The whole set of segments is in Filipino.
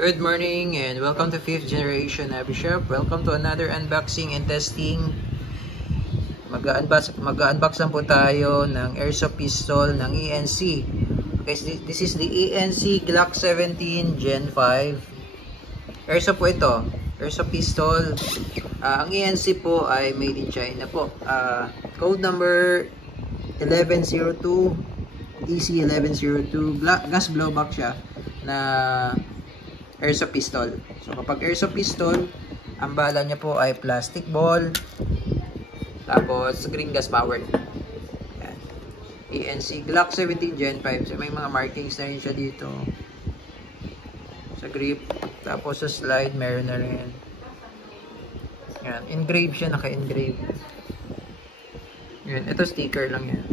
Good morning and welcome to 5th generation Abby Shop. Welcome to another unboxing and testing. Mag-unbox lang po tayo ng airsoft pistol ng ENC. Okay, this is the ENC Glock 17 Gen 5. Airsoft po ito. Airsoft pistol. Ang ENC po ay made in China po. Code number 1102 EC1102. Gas blowback siya na airsoft pistol. So kapag airsoft pistol, ang bala niya po ay plastic ball, tapos green gas powered. Yan. ENC Glock 17 Gen 5. So may mga markings na rin siya dito sa grip, tapos sa slide meron na rin. Yan, engrave siya, naka-engrave. Yan, ito sticker lang yan.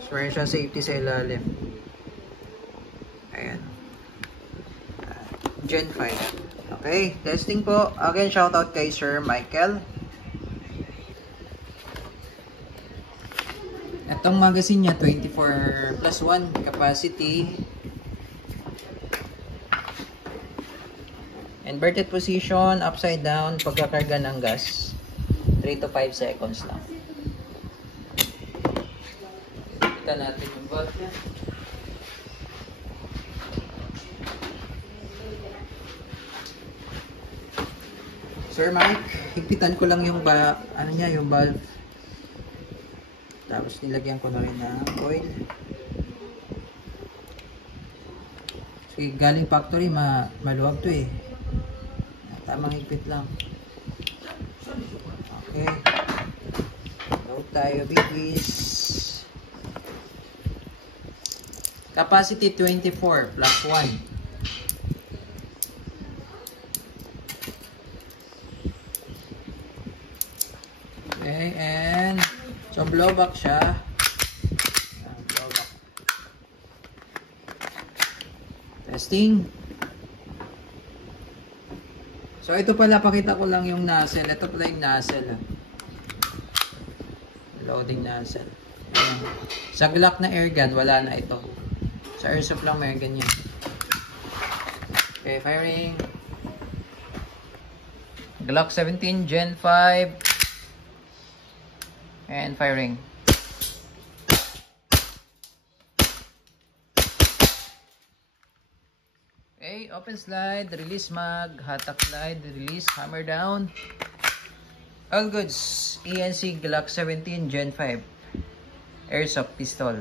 So meron siyang safety sa ilalim. Ayan. Gen 5. Okay, testing po. Again, shoutout kay Sir Michael. Itong magazine niya, 24+1 capacity. Inverted position, upside down, pagkakarga ng gas. 3 to 5 seconds lang. Kita natin yung valve niya. Sir Mike, higpitan ko lang yung yung valve. Tapos nilagyan ko na rin ng oil. So, galing factory, maluwag to eh. Tamang higpit lang. Okay. Load tayo, biggies. Capacity 24+1. Okay, and so blowback siya. Blowback. Testing. So ito pala, pakita ko lang yung nozzle. Ito pala yung nozzle. Loading nozzle. Ayan. Sa Glock na airgun, wala na ito. Sa airsoft lang may ganyan. Okay, firing. Glock 17 Gen 5. And firing. Okay, open slide, release mag, hatak slide, release, hammer down. All goods. ENC Glock 17 Gen 5 airsoft pistol.